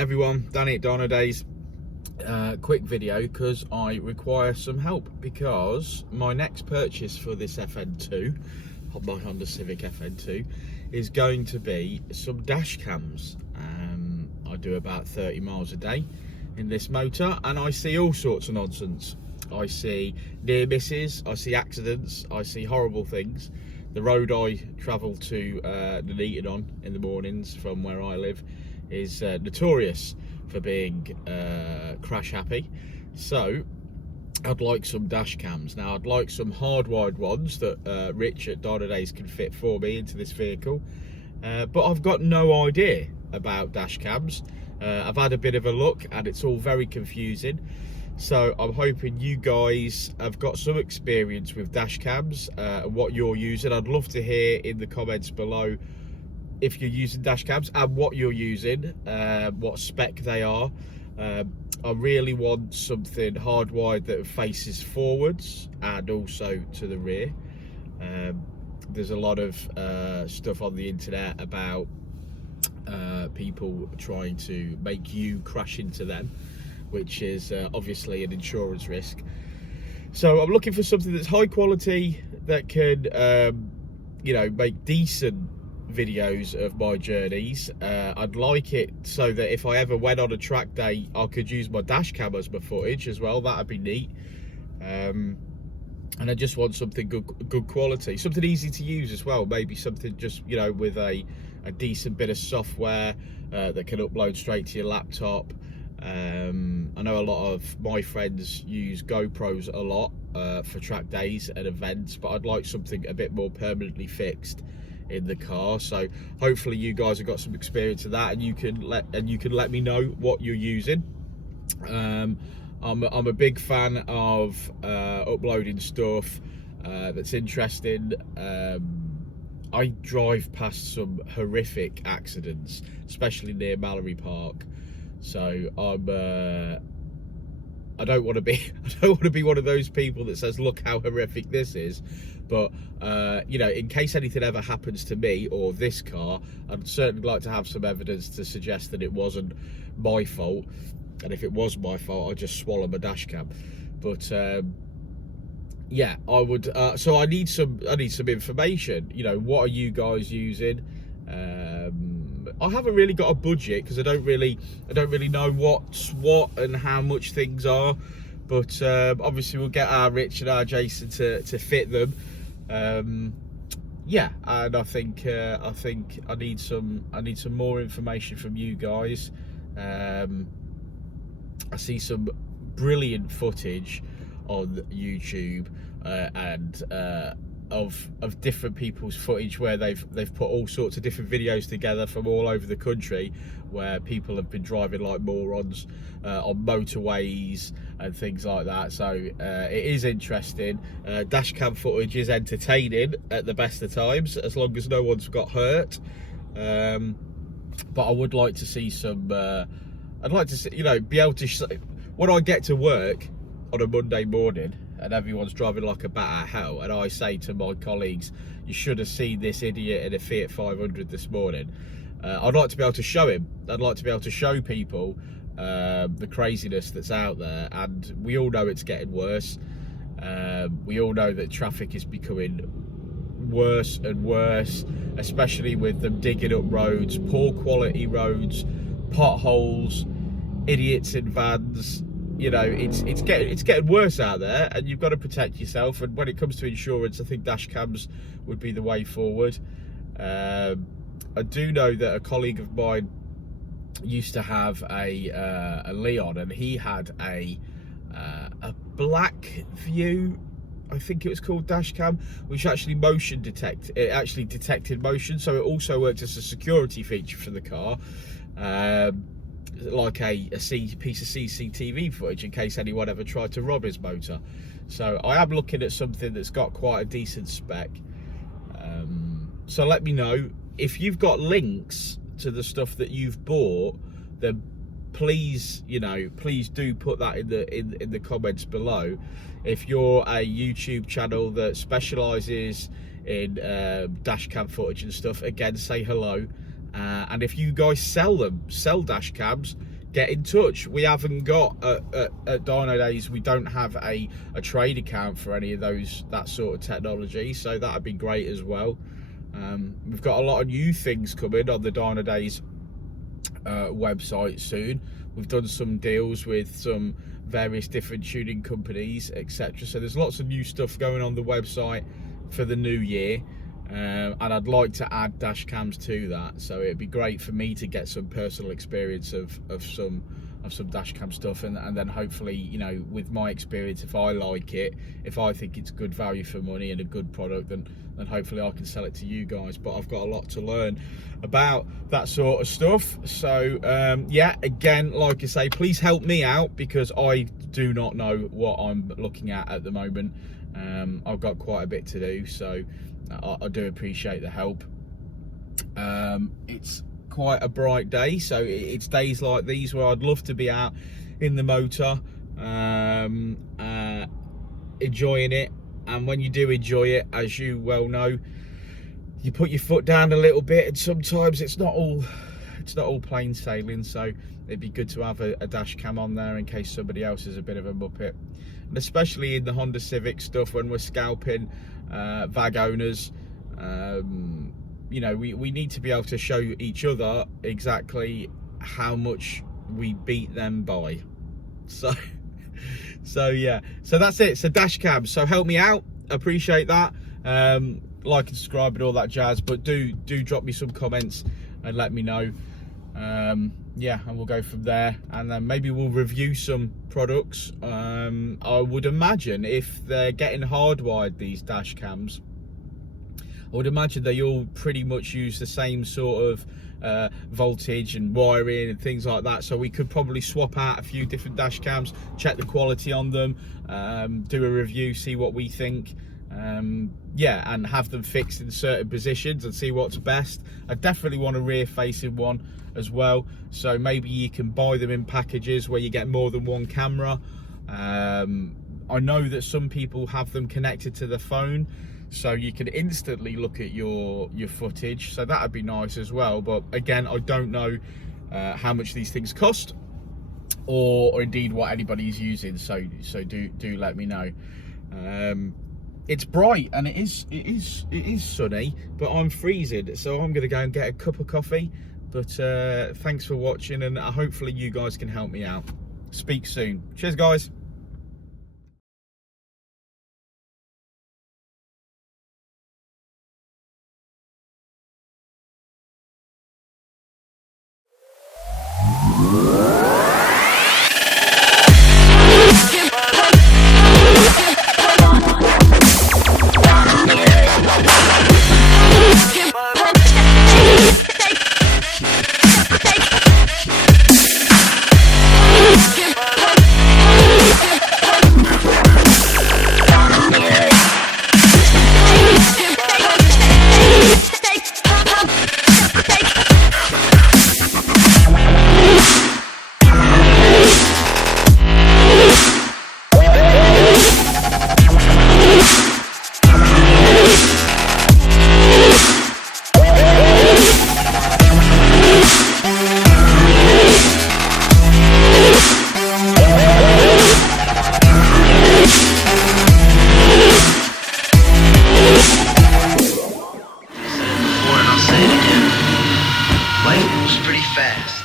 everyone, Danny at Dynodaze. Quick video because I require some help, because my next purchase for this FN2, my Honda Civic FN2, is going to be some dash cams. I do about 30 miles a day in this motor, and I see all sorts of nonsense. I see near misses, I see accidents, I see horrible things. The road I travel to Nuneaton on in the mornings from where I live is notorious for being crash happy. So I'd like some dash cams. Now I'd like some hardwired ones that Rich at Dynodaze can fit for me into this vehicle, but I've got no idea about dash cams. I've had a bit of a look and it's all very confusing. So I'm hoping you guys have got some experience with dash cams and what you're using. I'd love to hear in the comments below if you're using dash cams and what you're using, what spec they are. I really want something hardwired that faces forwards and also to the rear. There's a lot of stuff on the internet about people trying to make you crash into them, which is obviously an insurance risk. So I'm looking for something that's high quality, that can you know, make decent videos of my journeys. I'd like it so that if I ever went on a track day, I could use my dash cam as my footage as well. That'd be neat. And I just want something good quality, something easy to use as well. Maybe something just, you know, with a decent bit of software that can upload straight to your laptop. I know a lot of my friends use GoPros a lot for track days and events, but I'd like something a bit more permanently fixed in the car. So hopefully you guys have got some experience of that, and you can let me know what you're using. I'm a big fan of uploading stuff that's interesting. I drive past some horrific accidents, especially near Mallory Park. So I don't want to be one of those people that says, look how horrific this is. But you know, in case anything ever happens to me or this car, I'd certainly like to have some evidence to suggest that it wasn't my fault. And if it was my fault, I'd just swallow my dash cam. But yeah, I would. So I need some information. You know, what are you guys using? I haven't really got a budget because I don't really know what's what and how much things are. But obviously we'll get our Rich and our Jason to fit them. Yeah, and I think I need some more information from you guys. I see some brilliant footage on YouTube and of different people's footage where they've put all sorts of different videos together from all over the country, where people have been driving like morons on motorways and things like that. So it is interesting. Dash cam footage is entertaining at the best of times, as long as no one's got hurt. But I would like to see some. I'd like to see, you know, be able to, when I get to work on a Monday morning and everyone's driving like a bat out of hell, and I say to my colleagues, you should have seen this idiot in a Fiat 500 this morning. I'd like to be able to show him. I'd like to be able to show people the craziness that's out there. And we all know it's getting worse. We all know that traffic is becoming worse and worse, especially with them digging up roads, poor quality roads, potholes, idiots in vans. You know, it's getting worse out there, and you've got to protect yourself. And when it comes to insurance, I think dash cams would be the way forward. I do know that a colleague of mine used to have a Leon, and he had a black view, I think it was called, dash cam, which actually detected motion. So it also worked as a security feature for the car. Like a piece of CCTV footage in case anyone ever tried to rob his motor. So I am looking at something that's got quite a decent spec. So let me know if you've got links to the stuff that you've bought. Then please, you know, please do put that in the comments below. If you're a YouTube channel that specializes in dash cam footage and stuff, again, say hello. And if you guys sell dash cams, get in touch. We haven't got at Dynodaze, we don't have a trade account for any of that sort of technology, so that'd be great as well. We've got a lot of new things coming on the Dynodaze website soon. We've done some deals with some various different tuning companies, etc. So there's lots of new stuff going on the website for the new year, and I'd like to add dash cams to that. So it'd be great for me to get some personal experience of some dash cam stuff, and then hopefully, you know, with my experience, if I like it, if I think it's good value for money and a good product, then hopefully I can sell it to you guys. But I've got a lot to learn about that sort of stuff. So yeah, again, like I say, please help me out, because I do not know what I'm looking at the moment. I've got quite a bit to do, so I do appreciate the help. It's quite a bright day, so it's days like these where I'd love to be out in the motor, enjoying it. And when you do enjoy it, as you well know, you put your foot down a little bit, and sometimes it's not all plain sailing. So it'd be good to have a dash cam on there in case somebody else is a bit of a muppet. And especially in the Honda Civic stuff, when we're scalping VAG owners, you know, we need to be able to show each other exactly how much we beat them by. So yeah, so that's it. So dash cam, so help me out, appreciate that. Like and subscribe and all that jazz, but do drop me some comments and let me know. Yeah, and we'll go from there, and then maybe we'll review some products. I would imagine if they're getting hardwired, these dash cams, I would imagine they all pretty much use the same sort of voltage and wiring and things like that. So we could probably swap out a few different dash cams, check the quality on them, do a review, see what we think. Yeah, and have them fixed in certain positions and see what's best. I definitely want a rear facing one as well, so maybe you can buy them in packages where you get more than one camera. I know that some people have them connected to the phone, so you can instantly look at your footage, so that would be nice as well. But again, I don't know how much these things cost, or indeed what anybody's using, so do let me know. It's bright and it is sunny, but I'm freezing, so I'm gonna go and get a cup of coffee. But thanks for watching, and hopefully you guys can help me out. Speak soon. Cheers, guys. Life moves pretty fast.